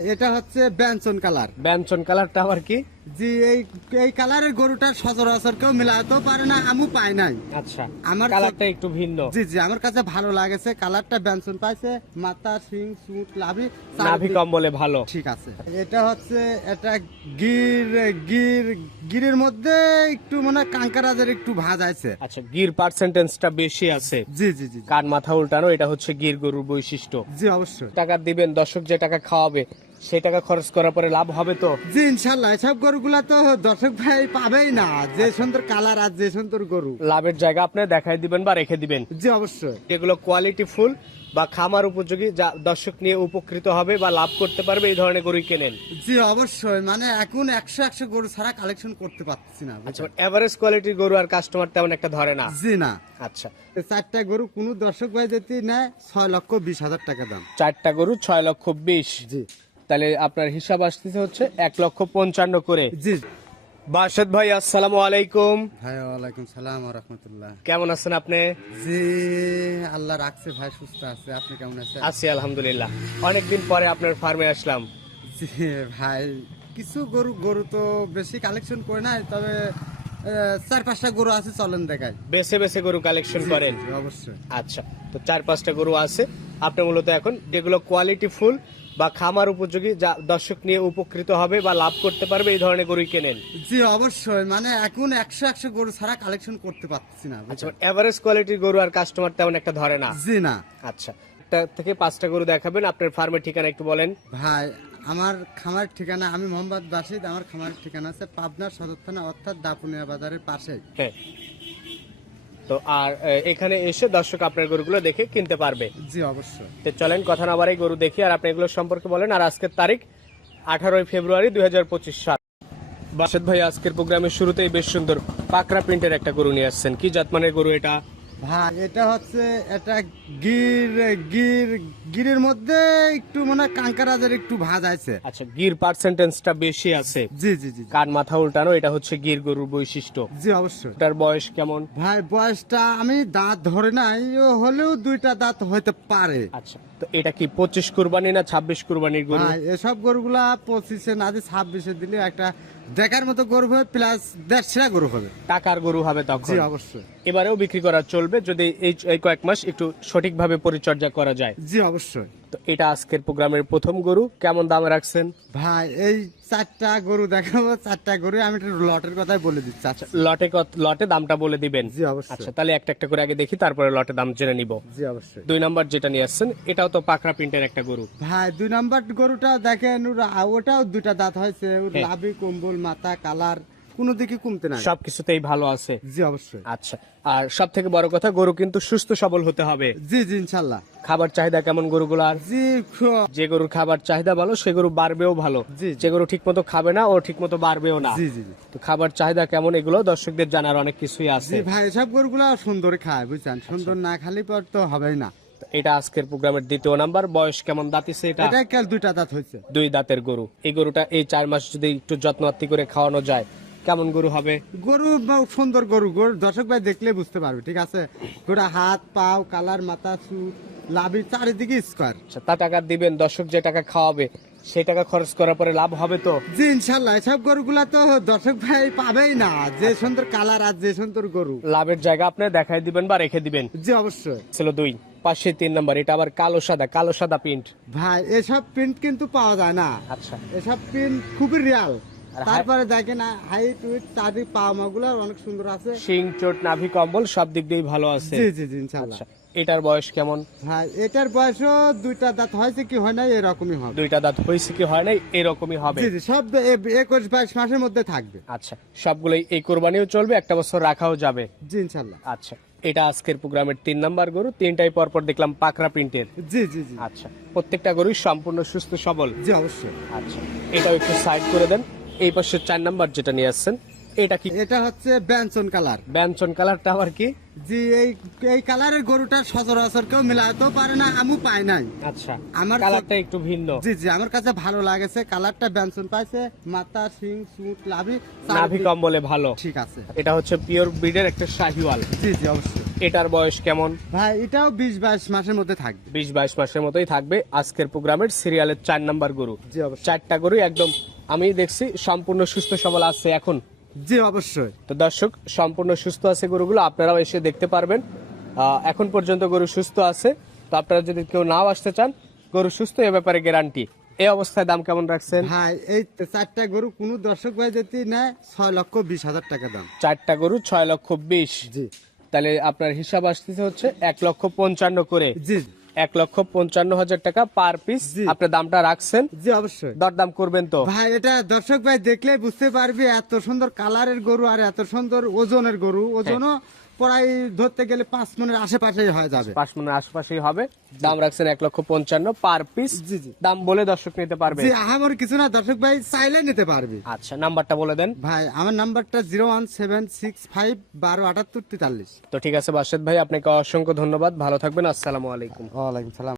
এটা হচ্ছে ব্যঞ্চন কালার। ব্যঞ্চন কালারটা আবার কি? জি এই এই কালারের গরুটা সচরাচর কেউ মিলাতেও পারে না আমি পাই নাই। আচ্ছা আমার কালারটা একটু ভিন্ন। জি জি আমার কাছে ভালো লাগেছে কালারটা ব্যঞ্চন পাইছে মাথা শিং সুট লাভি নাভি চারদিক- কম্বলে ভালো। ঠিক আছে। এটা হচ্ছে এটা গির গির গিরের মধ্যে একটু মানে কাঙ্কারাজের একটু ভাজ আছে। আচ্ছা গির পার্সেন্টেজটা বেশি আছে। জি জি জি জি। কান মাথা উল্টানো এটা হচ্ছে গির গরুর বৈশিষ্ট্য। জি অবশ্যই। টাকা দিবেন দর্শক যে টাকা খাওয়াবে সেই টাকা খরচ করার পরে লাভ হবে তো? জি ইনশাল্লাহ। এসব গরুগুলা তো দর্শক ভাই পাবেই না। যে সুন্দর কালার আর যে সুন্দর গরু। লাভের জায়গা আপনি দেখাই দিবেন বা রেখে দিবেন। জি অবশ্যই। যেগুলো কোয়ালিটি ফুল বা খামার উপযোগী যা দর্শক নিয়ে উপকৃত হবে বা লাভ করতে পারবে এই ধরনের গরুই কেনেন। জি অবশ্যই। মানে এখন একশো একশো গরু ছাড়া কালেকশন করতে পারছি না। আচ্ছা এভারেজ কোয়ালিটির গরু আর কাস্টমার তেমন একটা ধরে না। জি না। আচ্ছা। চারটা গরু কোনো দর্শক ভাই যদি নেয় ছয় লক্ষ বিশ হাজার টাকা দাম। চারটা গরু ছয় লক্ষ বিশ। জি। তাহলে আপনার হিসাব আসতেছে হচ্ছে এক লক্ষ পঞ্চান্ন করে। জি। বাসদ ভাই আসসালামু আলাইকুম। ভাই ওয়ালাইকুম সালাম রহমতুল্লাহ। কেমন আছেন আপনি? জি আল্লাহ রাখছে ভাই সুস্থ আছে। আপনি কেমন আছেন? আছি আলহামদুলিল্লাহ। অনেকদিন পরে আপনার ফার্মে আসলাম। জি ভাই কিছু গরু গরু তো বেশি কালেকশন করে নাই তবে চার পাঁচটা গরু আছে চলেন দেখায় বেছে বেছে গরু কালেকশন করেন? অবশ্যই। আচ্ছা তো চার পাঁচটা গরু আছে। আপনি মূলত এখন যেগুলো কোয়ালিটি ফুল বা খামার উপযোগী যা দর্শক নিয়ে উপকৃত হবে বা লাভ করতে পারবে এই ধরনের গরুই কেনেন? জি অবশ্যই। মানে এখন একশো একশো গরু ছাড়া কালেকশন করতে পারছি না আচ্ছা এভারেজ কোয়ালিটির গরু আর কাস্টমার তেমন একটা ধরে না? জি না। আচ্ছা একটা থেকে পাঁচটা গরু দেখাবেন আপনার ফার্মের ঠিকানা একটু বলেন। ভাই আমার খামার ঠিকানা আমি মোহাম্মদ বাসিদ আমার খামার ঠিকানা আছে পাবনার সদর থানা অর্থাৎ দাপুনিয়া বাজারের পাশে হ্যাঁ। তো আর এখানে এসে দর্শক আপনার গরুগুলো দেখে কিনতে পারবে। জি অবশ্যই। তো চলেন কথা না বাড়াই গরু দেখি আর আপনি এগুলো সম্পর্কে বলেন। আর আজকের তারিখ আঠারোই ফেব্রুয়ারি দুই হাজার পঁচিশ সাল। বাসেদ ভাই আজকের প্রোগ্রামের শুরুতেই বেশ সুন্দর পাকরা প্রিন্টের একটা গরু নিয়ে আসছেন। কি জাতমানের গরু এটা? ভাই এটা হচ্ছে এটা গির গির গিরের মধ্যে একটু মানে কাঙ্কারাজের একটু ভাজ আছে। আচ্ছা গির পার্সেন্টেজটা বেশি আছে। জি জি জি। কান মাথা উল্টানো এটা হচ্ছে গির গরুর বৈশিষ্ট্য। জি অবশ্যই। এটার বয়স কেমন? ভাই বয়সটা আমি দাঁত ধরে নাই হলেও দুইটা দাঁত হইতে পারে। আচ্ছা তো এটা কি পঁচিশ কুরবানি না ছাব্বিশ কুরবানির গরু? এসব গরুগুলা পঁচিশে না দিয়ে ছাব্বিশে দিলে একটা দেখার মতো গরু হবে প্লাস দেড়শা গরু হবে। টাকার গরু হবে তখন। জি অবশ্যই। এবারেও বিক্রি করা চলবে যদি এই এই কয়েক মাস একটু সঠিকভাবে পরিচর্যা করা যায়। জি অবশ্যই। তো এটা আজকের প্রোগ্রামের প্রথম গরু। কেমন দামে রাখছেন? ভাই এই চারটা গরু দেখাবো চারটা গরু আমি লটের কথাই বলে দিচ্ছি। আচ্ছা। লটে লটে দামটা বলে দিবেন? জি অবশ্যই। আচ্ছা তাহলে একটা একটা করে আগে দেখি তারপরে লটে দাম জেনে নিব। জি অবশ্যই। দুই নাম্বার যেটা নিয়ে আসছেন এটাও তো পাকড়া প্রিন্টের একটা গরু। ভাই দুই নাম্বার গরুটা দেখেন ওটাও দুটা দাঁত হয়েছে। হ্যাঁ। লাভি কম্বল মাথা কালার। কোনো দিকে কমতে নাই সবকিছুতেই ভালো আছে। জি অবশ্যই। আচ্ছা আর সব থেকে বড় কথা গরু কিন্তু সুস্থ সবল হতে হবে। জি জি ইনশাল্লাহ খাবার চাহিদা কেমন গরুগুলার জি যে গরুর খাবার চাহিদা ভালো সে গরু বাড়বেও ভালো। যে গরু ঠিক মতো খাবে না ও ঠিক মতো বাড়বেও না। জি জি জি। তো খাবার চাহিদা কেমন এগুলো দর্শকদের জানার অনেক কিছুই আছে। জি ভাই সব গরুগুলা সুন্দর খায় বুঝছেন? সুন্দর না খালি পর তো হবেই না। এটা আজকের প্রোগ্রামের দ্বিতীয় নাম্বার বয়স কেমন দাঁতিছে এটা? এটা কাল দুইটা দাঁত হয়েছে দুই দাঁতের গরু। এই গরুটা এই চার মাস যদি একটু যত্ন করে খাওয়ানো যায় কেমন গরু হবে? গরু বা সুন্দর গরু গরু দর্শক ভাই দেখলে বুঝতে পারবে ঠিক আছে? গোটা হাত পাও কালার মাথা সুট লাভি চারিদিকে স্কোয়ার। আচ্ছা তা টাকা দিবেন দর্শক যে টাকা খাওয়াবে সেই টাকা খরচ করার পরে লাভ হবে তো? জি ইনশাল্লাহ এসব গরুগুলা তো দর্শক ভাই পাবেই না যে সুন্দর কালার আর যে সুন্দর গরু। লাভের জায়গা আপনি দেখাই দিবেন বা রেখে দিবেন? জি অবশ্যই। ছিল দুই পাশে তিন নম্বর এটা আবার কালো সাদা কালো সাদা প্রিন্ট। ভাই এসব প্রিন্ট কিন্তু পাওয়া যায় না। আচ্ছা। এসব প্রিন্ট খুবই রিয়াল তারপরে দেখেন হাইট উইট চারদিক পাওয়া মাগুলো অনেক সুন্দর আছে। শিং চোট নাভি কম্বল সব দিক দিয়েই ভালো আছে। জি জি আচ্ছা এটার বয়স কেমন? ভাই এটার বয়সও দুইটা দাঁত হয়েছে কি হয় না এরকমই হবে। দুইটা দাঁত হয়েছে কি হয় এরকমই হবে। জি জি সব একুশ বাইশ মাসের মধ্যে থাকবে। আচ্ছা সবগুলোই এই কোরবানিও চলবে একটা বছর রাখাও যাবে। জি আচ্ছা এটা আজকের প্রোগ্রামের তিন নাম্বার গরু তিনটাই পরপর দেখলাম পাকড়া প্রিন্টের। জি জি জি। আচ্ছা প্রত্যেকটা গরুই সম্পূর্ণ সুস্থ সবল। জি অবশ্যই। আচ্ছা এটাও একটু সাইড করে দেন। এই পাশে চার নাম্বার যেটা নিয়ে আসছেন এটা কি? এটা হচ্ছে ব্যঞ্চন কালার। ব্যঞ্চন কালারটা আবার কি? জি এই এই কালারের গরুটা সচরাচর কেউ মিলাতেও পারে না আমি পাই নাই। আচ্ছা আমার কালারটা একটু ভিন্ন। জি জি আমার কাছে ভালো লাগেছে কালারটা ব্যঞ্চন পাইছে মাথা শিং সুট লাভি নাভি চারদিক- কম্বলে ভালো। ঠিক আছে। এটা হচ্ছে পিওর ব্রিডের একটা শাহিওয়াল। জি জি অবশ্যই। এটার বয়স কেমন? ভাই এটাও বিশ বাইশ মাসের মধ্যে থাকবে। বিশ বাইশ মাসের মতোই থাকবে। আজকের প্রোগ্রামের সিরিয়ালের চার নাম্বার গরু। জি অবশ্যই। চারটা গরু একদম আমি দেখছি সম্পূর্ণ সুস্থ সবল আছে এখন। জি অবশ্যই। তো দর্শক সম্পূর্ণ সুস্থ আছে গরুগুলো আপনারাও এসে দেখতে পারবেন। এখন পর্যন্ত গরু সুস্থ আছে। তো আপনারা যদি কেউ নাও আসতে চান গরু সুস্থ এ ব্যাপারে গ্যারান্টি এই অবস্থায় দাম কেমন রাখছেন? হ্যাঁ এই চারটা গরু কোনো দর্শক ভাই যদি নেয় ছয় লক্ষ বিশ হাজার টাকা দাম। চারটা গরু ছয় লক্ষ বিশ। জি। তাহলে আপনার হিসাব আসতেছে হচ্ছে এক লক্ষ পঞ্চান্ন করে। জি। এক লক্ষ পঞ্চান্ন হাজার টাকা পার পিস আপনি আপনার দামটা রাখছেন? জি অবশ্যই। দরদাম করবেন তো? ভাই এটা দর্শক ভাই দেখলে বুঝতে পারবি এত সুন্দর কালারের গরু আর এত সুন্দর ওজনের গরু। ওজনও প্রায় ধরতে গেলে পাঁচ মনের আশেপাশেই হয়ে যাবে। পাঁচ মনের আশেপাশেই হবে। দাম রাখছেন এক লক্ষ পঞ্চান্ন পার পিস। জি জি। দাম বলে দর্শক নিতে পারবে। জি আমার কিছু না দর্শক ভাই চাইলে নিতে পারবি। আচ্ছা নাম্বারটা বলে দেন। ভাই আমার নাম্বারটা zero one seven six five বারো আটাত্তর তেতাল্লিশ। তো ঠিক আছে বাসেদ ভাই আপনাকে অসংখ্য ধন্যবাদ। ভালো থাকবেন আসসালামু আলাইকুম। ওয়ালাইকুম সালাম।